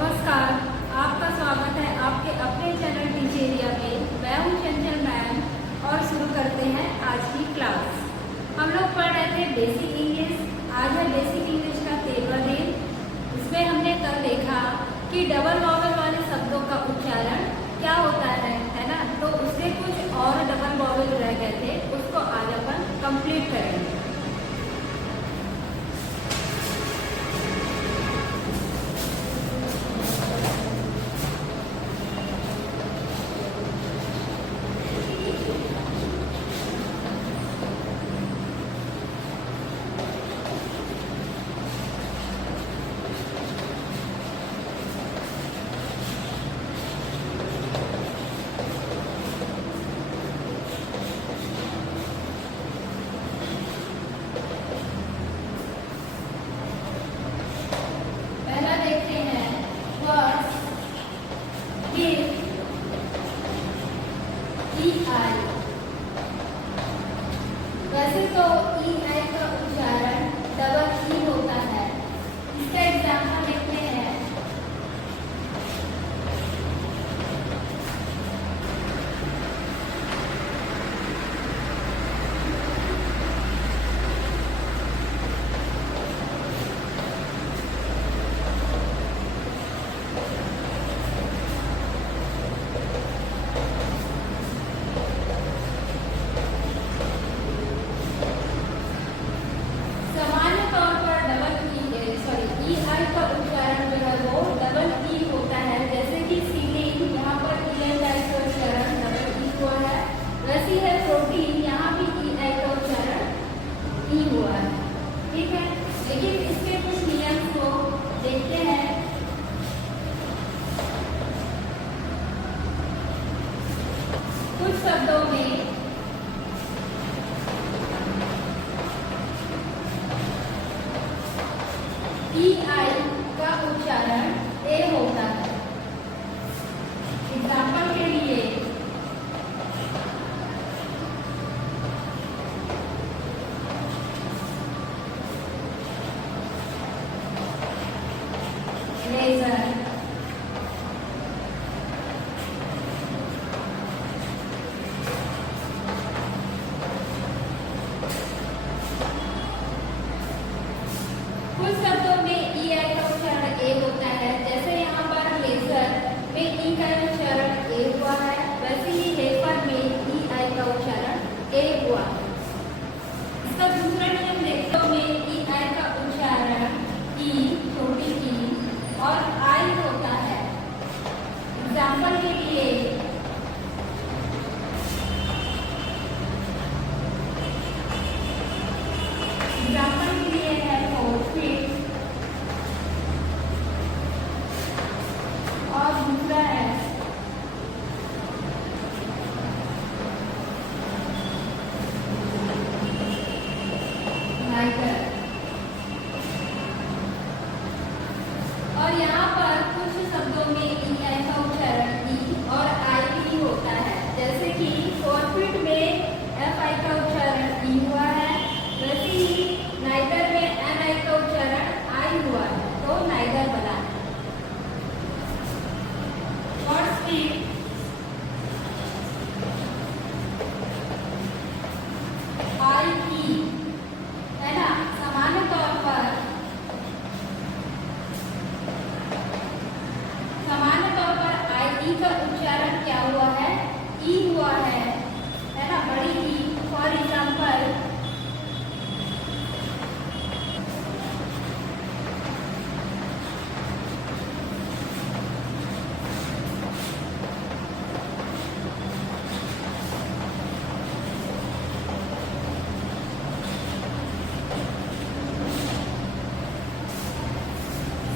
नमस्कार, आपका स्वागत है आपके अपने चैनल टीचेरिया में। मैं हूं चंचल मैम और शुरू करते हैं आज की क्लास। हम लोग पढ़ रहे थे बेसिक इंग्लिश। आज है बेसिक इंग्लिश का 13वां दिन। इसमें हमने कल देखा कि डबल वॉवेल वाले शब्दों का उच्चारण क्या होता है ना। तो उससे कुछ और डबल वॉवेल रह गए थे, उसको आज अपन कंप्लीट करेंगे। वैसे तो EI का उच्चारण डबल ई होता है। इसका एग्जाम्पल देखते हैं। EI का उच्चारण जो है वो डबल ई होता है। जैसे कि सीलिंग, यहाँ पर EI का उच्चारण डबल ई हुआ है। वैसी है प्रोटीन, यहाँ भी EI का उच्चारण ई हुआ है। ठीक है, लेकिन इसके कुछ नियम को देखते हैं। कुछ शब्दों में EI का उच्चारण ए होता है। एग्जाम्पल के लिए लेजर, कुछ शब्दों में EI का उच्चारण ए होता है। जैसे यहाँ पर लेजर में ई का उच्चारण ए हुआ है, वैसे ही हेपर में EI का उच्चारण ए हुआ है। इसका दूसरा नियम देखो में EI का उच्चारण ई, छोटी ई और आई होता है। एग्जाम्पल के लिए है फॉरफिट और दूसरा है नाइटर। और यहाँ पर कुछ शब्दों में EI का उच्चारण ई और आई भी होता है। जैसे कि फॉरफिट में FI का उच्चारण ई हुआ है, वैसे ही नाइटर में NI का उच्चारण आई हुआ है, तो नाइटर बना है। और स्पीड IE है ना। सामान्य तौर पर IE का उच्चारण क्या हुआ है? ई हुआ है ना, बड़ी ई। फॉर एग्जाम्पल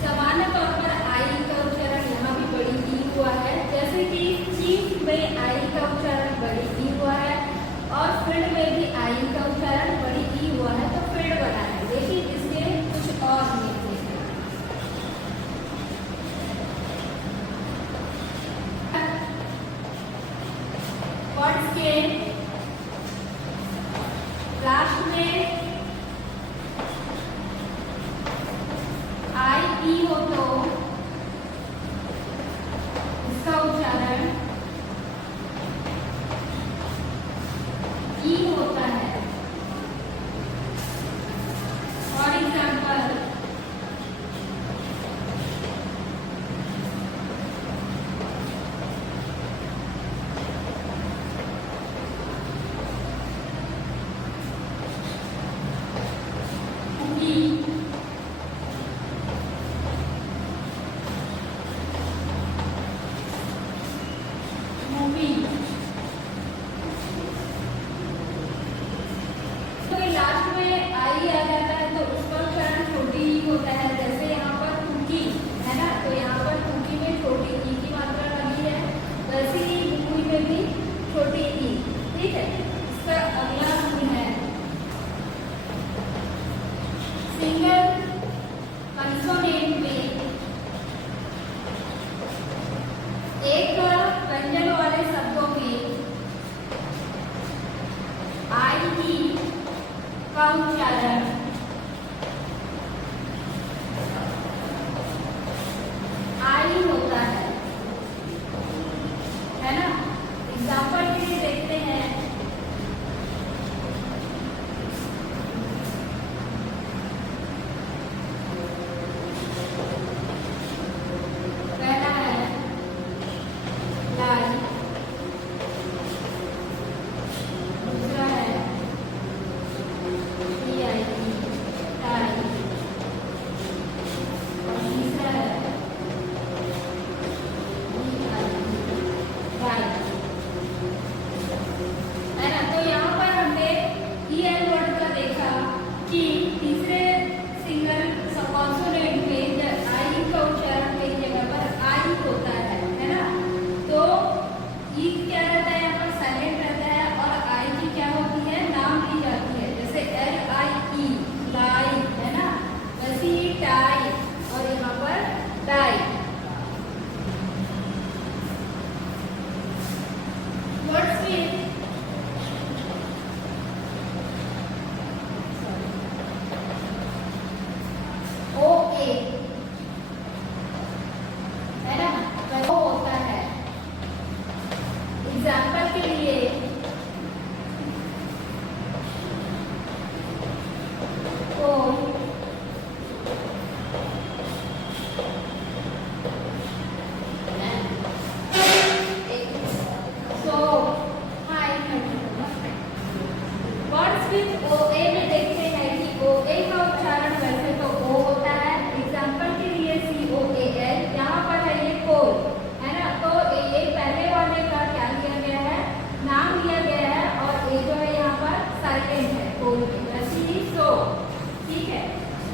सामान्य तौर पर आई का उच्चारण यहाँ भी बड़ी ई हुआ है। जैसे कि चीफ में आई का उच्चारण बड़ी ई हुआ है और फील्ड में भी आई का उच्चारण बड़ी ई हुआ है, तो फील्ड बना है। लेकिन इसके कुछ और नियम हैं। वर्ड्स के लास्ट में आई ई हो तो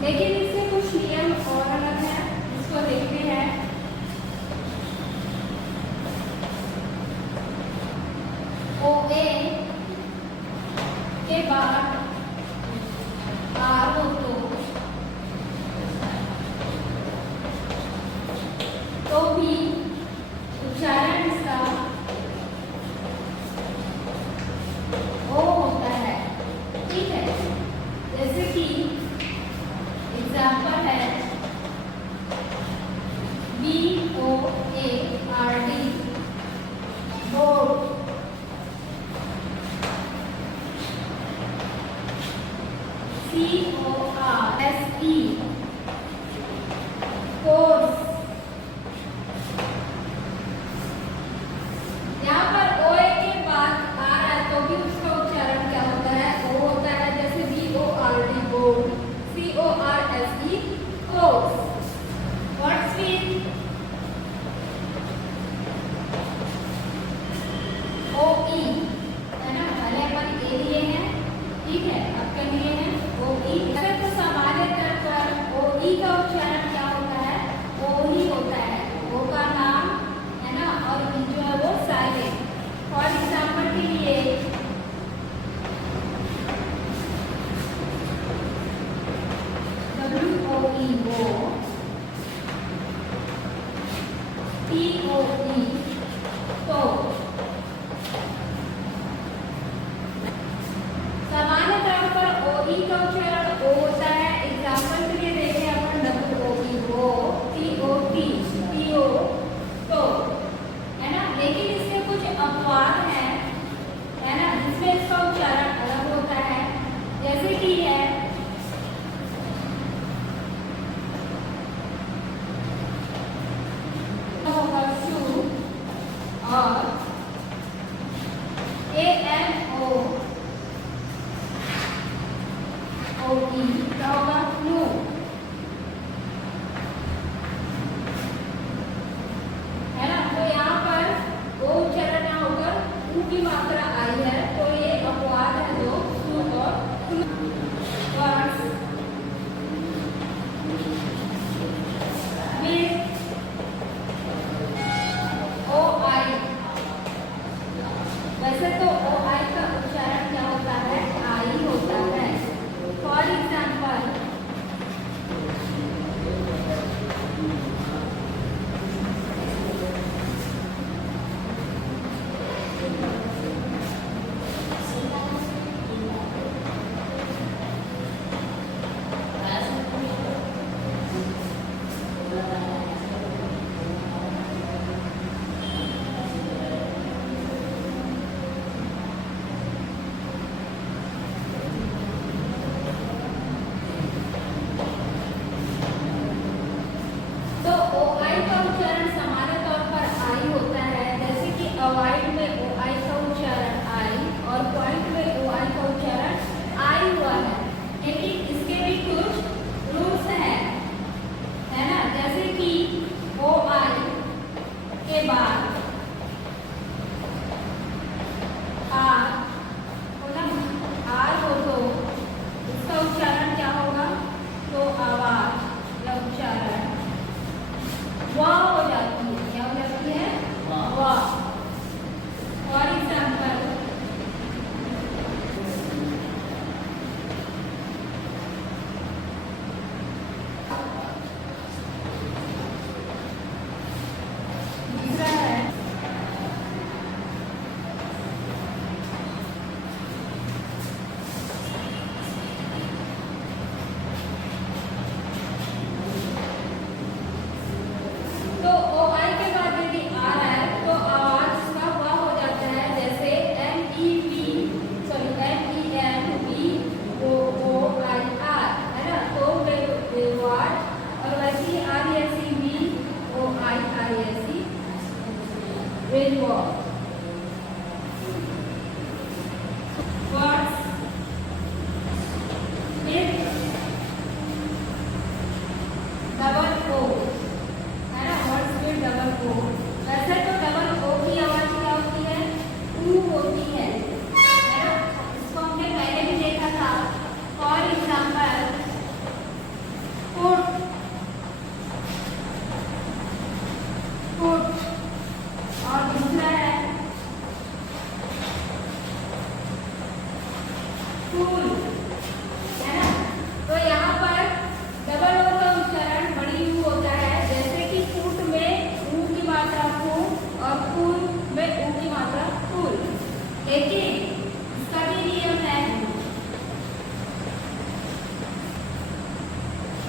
लेकिन इससे कुछ नियम और अलग है, इसको देखते हैं। ओ ए के बाद आर हो तो भी उच्चारण इसका ओ होता है, ठीक है। जैसे कि एग्जाम्पल है BOARD बोर्ड, CORSE कोर्स। यहाँ पर OA के बाद आ रहा है तो भी उसका उच्चारण क्या होता है, ओ होता है। जैसे BORD board, CORSE course. What's mean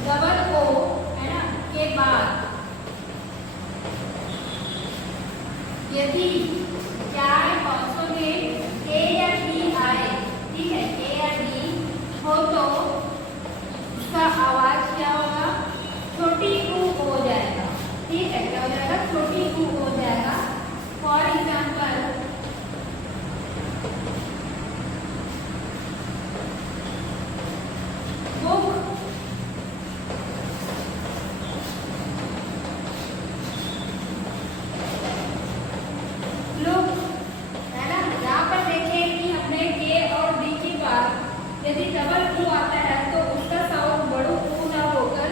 double O है ना के बाद यदि क्या है कॉन्सोनेंट के या डी आए, ठीक है, के या डी हो तो इसका आवाज क्या होगा, छोटी ऊ हो जाएगा, ठीक है, क्या हो जाएगा, छोटी ऊ हो जाएगा। फॉर एग्जाम्पल बुक, लुक, है ना। यहाँ पर देखें कि हमने के और डी की बात यदि डबल ऊ आता है तो उसका साउंड बड़ू ऊ ना होकर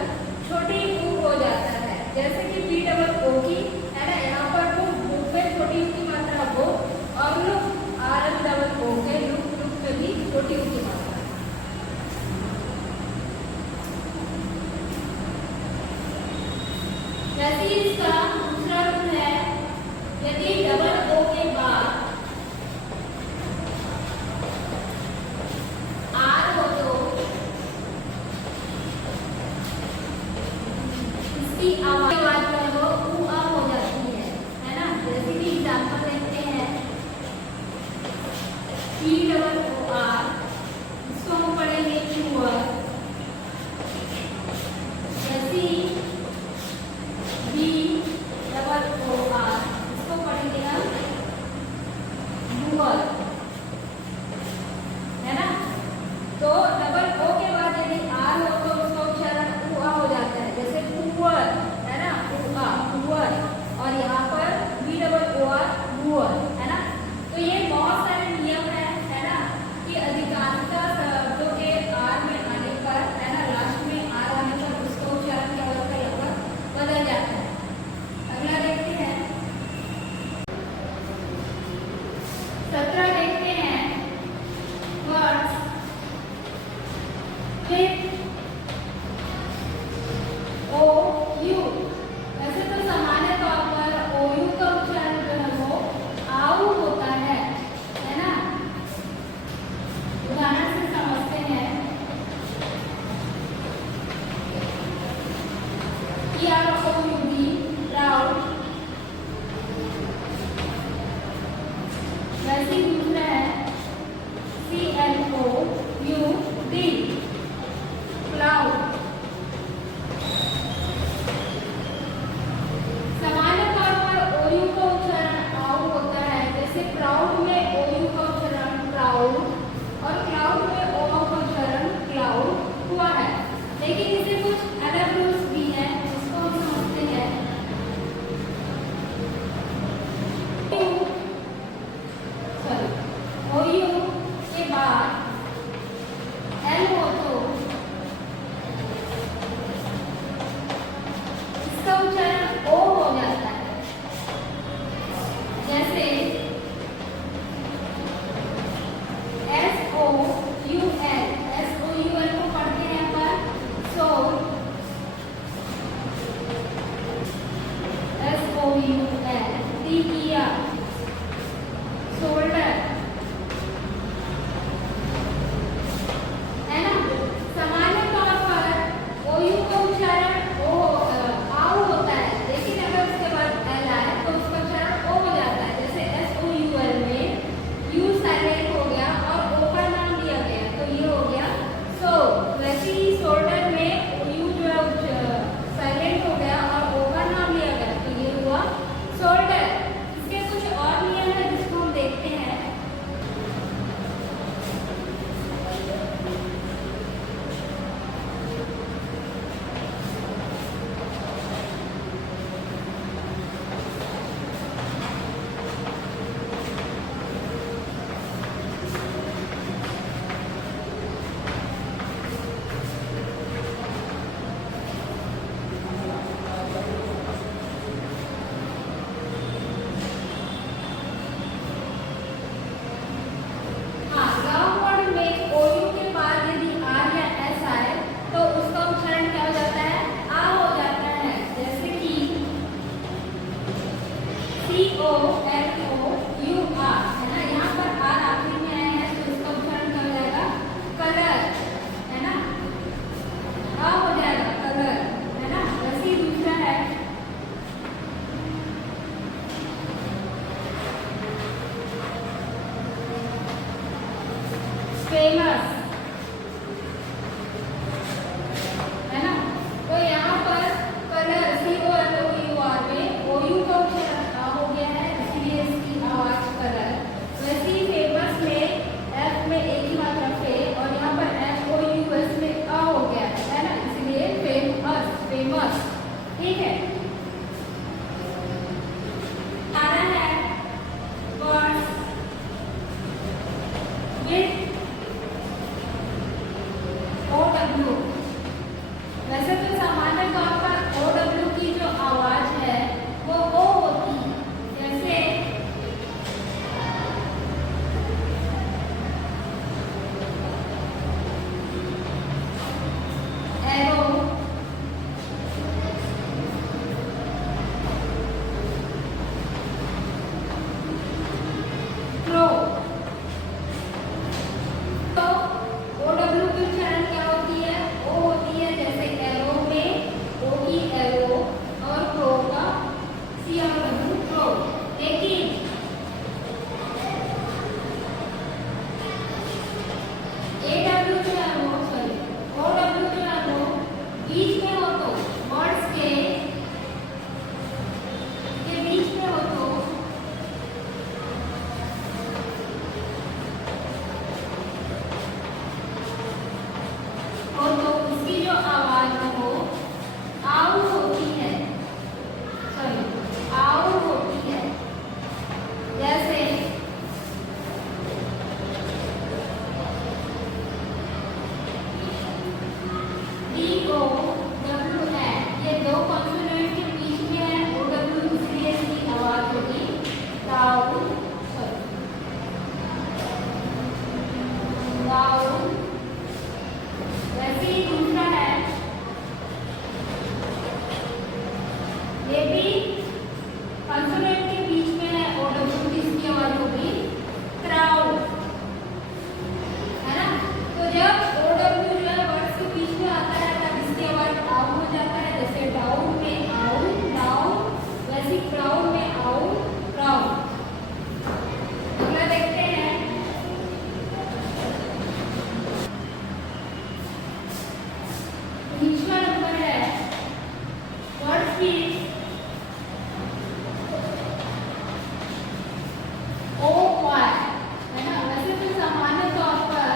छोटी ऊ हो जाता है, जैसे कि बी डबल ओ की, है ना। यहाँ पर बुक में छोटी ऊ की मात्रा वो, और look R L double O K look में भी छोटी ऊ की मात्रा। जैसे इसका दूसरा रूल है, यदि डबल ओ के बाद आर हो तो इसकी आवाज जो है वो ऊ आ हो जाती है ना। जैसे कि एग्जाम्पल देखते हैं, ई डबल ओ आर, इसको हम पढ़ेंगे क्यूअर, जैसे बी डबल ओ आर, इसको पढ़ेंगे हम बुअर, है ना। तो डबल ओ के बाद यदि आर हो तो उसका उच्चारण ऊ आ हो जाता है, जैसे पुअर, है ना, ऊ आ पुअर, और यहाँ पर बी डबल ओ आर बुअर, है ना। तो ये बहुत सारे नियम है ना, कि अधिकांशतः शब्दों के आर में आने पर, है ना, लास्ट में आर आने पर उसका उच्चारण क्या होता है, यहाँ पर बदल जाता है। अगला देखते हैं 17 देखते हैं, वर्ड्स विथ ओ यू। वैसे तो सामान्य तौर पर ओ यू का उच्चारण जो है वो आऊ होता है ना। उदाहरण से समझते हैं कि आप ओ यू डी प्राउड, वैसे ही दूसरा है C L O U D cloud. सामान्य तौर पर ओ यू का उच्चारण आउ होता है, जैसे प्राउड में ओ यू का उच्चारण प्राउड और क्लाउड में ओ का उच्चारण क्लाउड हुआ है। लेकिन इसे कुछ अलग रूल्स भी हैं, जिसको हम समझते हैं। ओ यू के बाद एल हो तो इसका उच्चारण ओ हो जाता है, जैसे S O U L, S O U L को पढ़ते हैं पर so, S O U L, T किया, शोल्डर, है ना। सामान्य तौर पर ओ यू का उच्चारण ओ आउ होता है, with ओ वाई, है ना। वैसे तो सामान्य तौर पर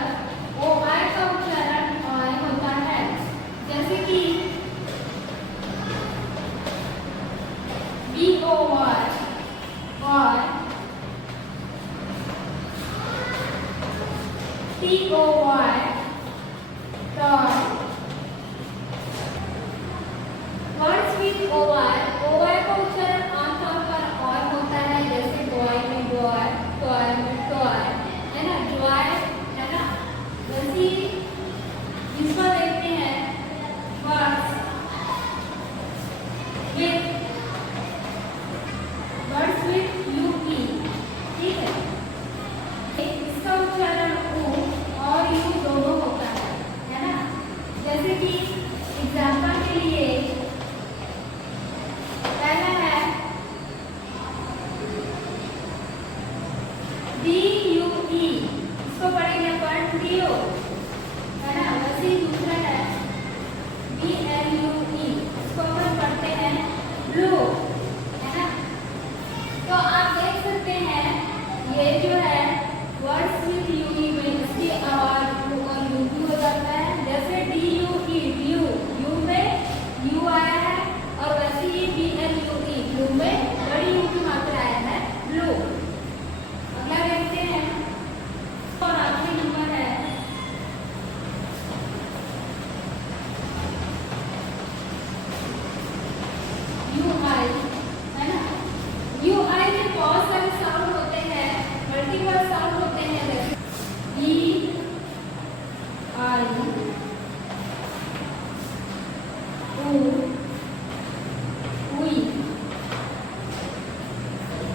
ओ वाई का उच्चारण वाई होता है, जैसे कि B O Y boy, T O Y toy. Words with O Y का उच्चारण आमतौर पर ऑय होता है, जैसे बॉय में बॉय, टॉय में टॉय, है ना, जॉय, है ना। वैसे इसको देखते हैं वर्ड्स विद यू ई, ठीक है। इसका उच्चारण ओ और यू दोनों होता है ना। जैसे कि एग्जाम्पल के लिए पहला है डी यू ई, इसको पढ़ेंगे अपन डीओ, है ना। वैसे ही दूसरा है बी एल यू ई, इसको अपन पढ़ते हैं ब्लू, है ना। तो आप देख सकते हैं ये जो है वर्ड्स विद यू ई में इसकी आवाज यू और यू भी हो जाता है, जैसे D U E blue, U में यू आया है, और वैसे ही B L U E blue में बड़ी यू की मात्रा आया है ब्लू। अगला देखते हैं और आखिरी नंबर है यू आई, है ना। यू आई में बहुत सारे साउंड होते हैं, मल्टीपल साउंड होते हैं, जैसे बी आई ओ हुई।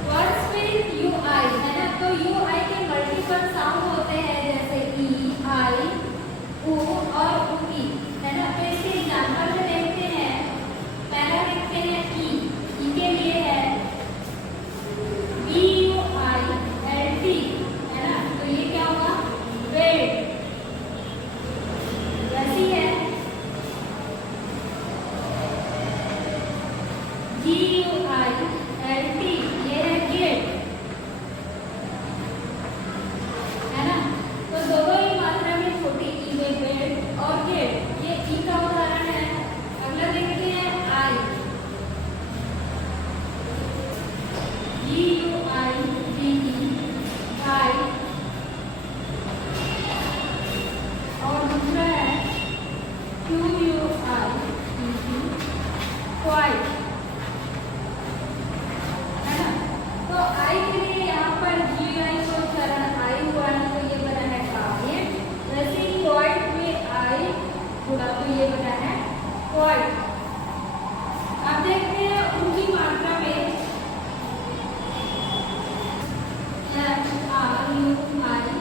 वर्ड्स विद यू आई, है ना, तो यू आई के मल्टीपल साउंड होते हैं, जैसे ई आई ऊ और ui, है ना। तो इसके एग्जाम्पल में देखते हैं, पहला देखते हैं ई के लिए है B U I L T, है ना। तो ये क्या होगा बेड। वैसी है G U I L T, ये है गेट, है ना। तो दोनों ही मात्रा में छोटी ई में बेड और गेट, ये ई का उदाहरण है। अगला देखते हैं आई, जी यू आई डी ई आई, और दूसरा है Q U I T E quite, है ना। तो आई के लिए यहाँ पर जी आई को उच्चारण आई हुआ है, तो ये बना है काव्य। वैसे ही क्वाइट में आई हुआ, तो ये बना है क्वाइट। अब देखते हैं उनकी मात्रा में आर यू आई